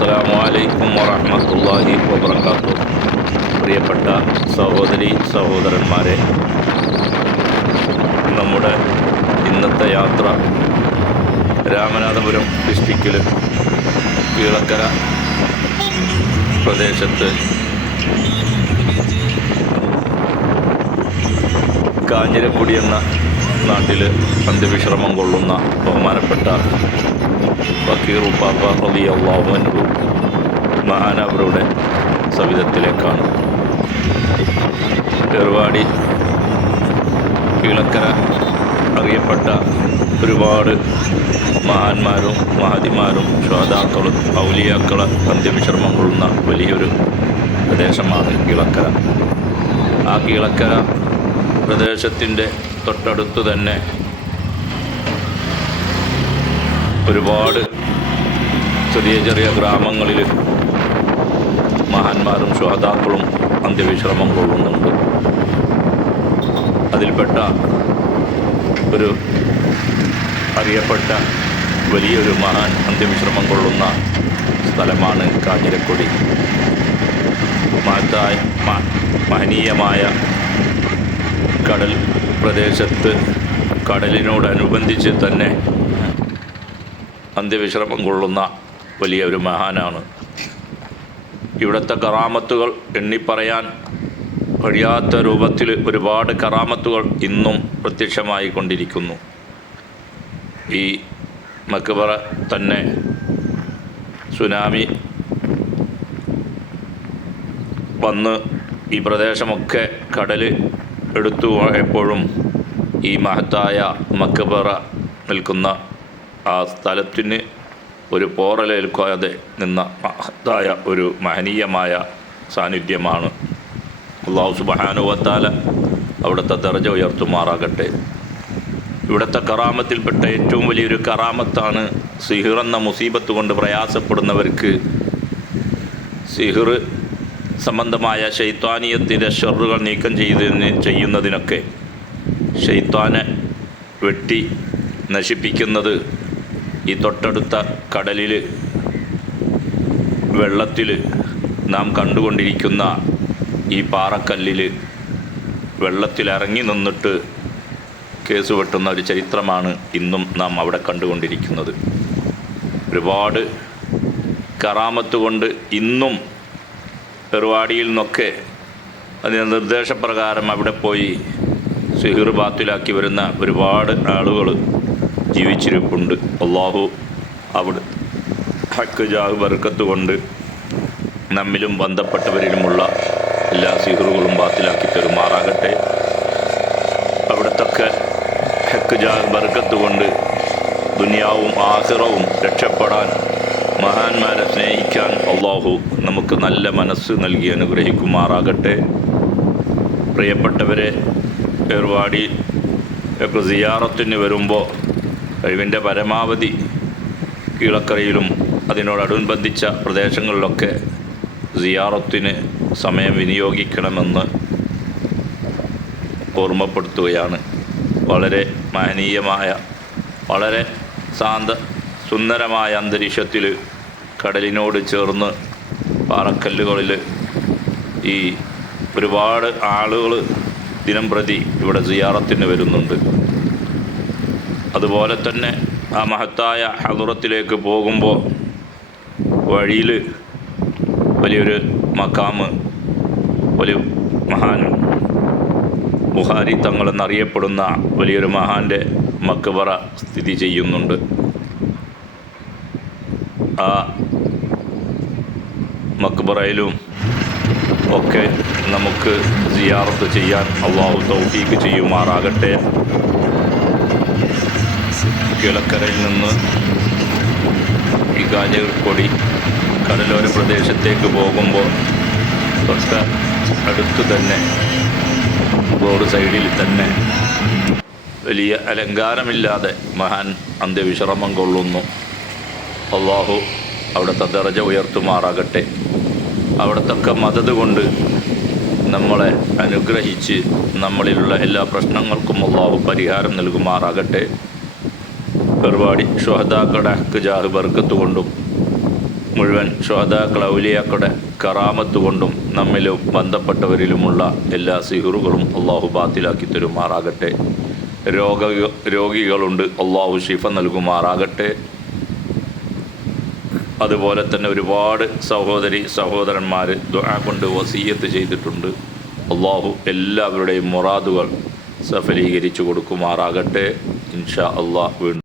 അസ്സലാമു അലൈക്കും വറഹ്മത്തുള്ളാഹി വബറകാതുഹു. പ്രിയപ്പെട്ട സഹോദരി സഹോദരന്മാരെ, നമ്മുടെ ഇന്നത്തെ യാത്ര രാമനാഥപുരം ഡിസ്ട്രിക്റ്റിൽ കീഴക്കര പ്രദേശത്ത് കാഞ്ഞിരക്കുടി എന്ന നാട്ടിൽ അന്ത്യവിശ്രമം കൊള്ളുന്ന ബഹുമാനപ്പെട്ട ഫക്കീർ ഉപ്പാപ്പ റളിയല്ലാഹു അൻഹു മഹാനവരുടെ സവിധത്തിലേക്കാണ്. ഏർവാടി കീഴക്കര അറിയപ്പെട്ട ഒരുപാട് മഹാന്മാരും മഹതിമാരും ശ്വാതാക്കളും ഔലിയാക്കളും അന്ത്യവിശ്രമം കൊള്ളുന്ന വലിയൊരു പ്രദേശമാണ് കീഴക്കര. ആ കീഴക്കര പ്രദേശത്തിൻ്റെ തൊട്ടടുത്ത് തന്നെ ഒരുപാട് ചെറിയ ചെറിയ ഗ്രാമങ്ങളിൽ മഹാന്മാരും ശ്വാതാക്കളും അന്ത്യവിശ്രമം കൊള്ളുന്നുണ്ട്. അതിൽപ്പെട്ട ഒരു അറിയപ്പെട്ട വലിയൊരു മഹാൻ അന്ത്യവിശ്രമം കൊള്ളുന്ന സ്ഥലമാണ് കാഞ്ഞിരക്കുടി. മഹനീയമായ കടൽ പ്രദേശത്ത് കടലിനോടനുബന്ധിച്ച് തന്നെ അന്ത്യവിശ്രമം കൊള്ളുന്ന വലിയ ഒരു മഹാനാണ്. ഇവിടുത്തെ കറാമത്തുകൾ എണ്ണിപ്പറയാൻ കഴിയാത്ത രൂപത്തിൽ ഒരുപാട് കറാമത്തുകൾ ഇന്നും പ്രത്യക്ഷമായി കൊണ്ടിരിക്കുന്നു. ഈ മക്ബറ തന്നെ സുനാമി വന്ന് ഈ പ്രദേശമൊക്കെ കടൽ എടുത്തു പോയപ്പോഴും ഈ മഹത്തായ മക്ബറ നിൽക്കുന്ന ആ സ്ഥലത്തിന് ഒരു പോറലേൽക്കാതെ നിന്ന മഹത്തായ ഒരു മഹനീയമായ സാന്നിധ്യമാണ്. അല്ലാഹു സുബ്ഹാനഹു വ തആല അവിടുത്തെ ദർജ ഉയർത്തുമാറാകട്ടെ. ഇവിടുത്തെ കറാമത്തിൽപ്പെട്ട ഏറ്റവും വലിയൊരു കറാമത്താണ് സിഹിർ എന്ന മുസീബത്ത് കൊണ്ട് പ്രയാസപ്പെടുന്നവർക്ക് സിഹിർ സംബന്ധമായ ശൈത്വാനീയത്തിൻ്റെ ഷർറുകൾ നീക്കം ചെയ്യുന്നതിനൊക്കെ ശൈത്വാനെ വെട്ടി നശിപ്പിക്കുന്നത് ഈ തൊട്ടടുത്ത കടലിൽ വെള്ളത്തിൽ നാം കണ്ടുകൊണ്ടിരിക്കുന്ന ഈ പാറക്കല്ലിൽ വെള്ളത്തിലിറങ്ങി നിന്നിട്ട് കേസ് വെട്ടുന്ന ഒരു ചരിത്രമാണ് ഇന്നും നാം അവിടെ കണ്ടുകൊണ്ടിരിക്കുന്നത്. ഒരുപാട് കറാമത്ത് കൊണ്ട് ഇന്നും ഏർവാടിയിൽ നിന്നൊക്കെ അതിൻ്റെ നിർദ്ദേശപ്രകാരം അവിടെ പോയി സിഹിർ ബാത്തിലാക്കി വരുന്ന ഒരുപാട് ആളുകൾ ജീവിച്ചിരിപ്പുണ്ട്. അല്ലാഹു അവിടെ ഹക്ക് ജാഹ് ബർക്കത്ത് കൊണ്ട് നമ്മിലും ബന്ധപ്പെട്ടവരിലുമുള്ള എല്ലാ സിഹിറുകളും ബാത്തിലാക്കി തരുമാറാകട്ടെ. അവിടത്തൊക്കെ ഹക്ക് ജാഹ് ബർക്കത്ത് കൊണ്ട് ദുനിയാവും ആഖിറവും രക്ഷപ്പെടാൻ മഹാന്മാരെ സ്നേഹിക്കാൻ അല്ലാഹു നമുക്ക് നല്ല മനസ്സ് നൽകി അനുഗ്രഹിക്കുമാറാകട്ടെ. പ്രിയപ്പെട്ടവരെ, ഏർവാടി ഒക്കെ സിയാറത്തിന് വരുമ്പോൾ കഴിവിൻ്റെ പരമാവധി കീഴക്കരയിലും അതിനോടനുബന്ധിച്ച പ്രദേശങ്ങളിലൊക്കെ സിയാറത്തിന് സമയം വിനിയോഗിക്കണമെന്ന് ഓർമ്മപ്പെടുത്തുകയാണ്. വളരെ മഹനീയമായ വളരെ സുന്ദരമായ അന്തരീക്ഷത്തിൽ കടലിനോട് ചേർന്ന് പാറക്കല്ലുകളിൽ ഈ ഒരുപാട് ആളുകൾ ദിനം പ്രതി ഇവിടെ സിയാറത്തിന് വരുന്നുണ്ട്. അതുപോലെ തന്നെ ആ മഹത്തായ ഹദറത്തിലേക്ക് പോകുമ്പോൾ വഴിയിൽ വലിയൊരു മക്കാമ്, ഒരു മഹാൻ ബുഖാരി തങ്ങളെന്നറിയപ്പെടുന്ന വലിയൊരു മഹാൻ്റെ മക്ബറ സ്ഥിതി ചെയ്യുന്നുണ്ട്. ആ മക്ബറയിലും ഒക്കെ നമുക്ക് സിയാറത്ത് ചെയ്യാൻ അല്ലാഹു തൗഫീഖ് ചെയ്യുമാറാകട്ടെ. കീഴക്കരയിൽ നിന്ന് ഈ കാഞ്ഞിരക്കുടി കടലോര പ്രദേശത്തേക്ക് പോകുമ്പോൾ തൊട്ട അടുത്ത് തന്നെ റോഡ് സൈഡിൽ തന്നെ വലിയ അലങ്കാരമില്ലാതെ മഹാൻ അന്ത്യവിശ്രമം കൊള്ളുന്നു. അല്ലാഹു അവിടുത്തെ ദർജ ഉയർത്തുമാറാകട്ടെ. അവിടത്തൊക്കെ മദത് കൊണ്ട് നമ്മളെ അനുഗ്രഹിച്ച് നമ്മളിലുള്ള എല്ലാ പ്രശ്നങ്ങൾക്കും അല്ലാഹു പരിഹാരം നൽകുമാറാകട്ടെ. ഏർവാടി ശുഹദാക്കളുടെ ഹക്ക് ജാഹ് ബർക്കത്ത് കൊണ്ടും മുഴുവൻ ഷുഹദാക്കൾ ഔലിയാക്കളുടെ കറാമത്ത് കൊണ്ടും നമ്മിലും ബന്ധപ്പെട്ടവരിലുമുള്ള എല്ലാ സിഹറുകളും അള്ളാഹു ബാത്തിലാക്കി തരുമാറാകട്ടെ. രോഗികളുണ്ട്, അള്ളാഹു ശിഫ നൽകുമാറാകട്ടെ. അതുപോലെ തന്നെ ഒരുപാട് സഹോദരന്മാർ ദുആ കൊണ്ട് വസിയ്യത്ത് ചെയ്തിട്ടുണ്ട്. അള്ളാഹു എല്ലാവരുടെയും മുറാദുകൾ സഫലീകരിച്ചു കൊടുക്കുമാറാകട്ടെ. ഇൻഷാ അള്ളാഹ്. വീണ്ടും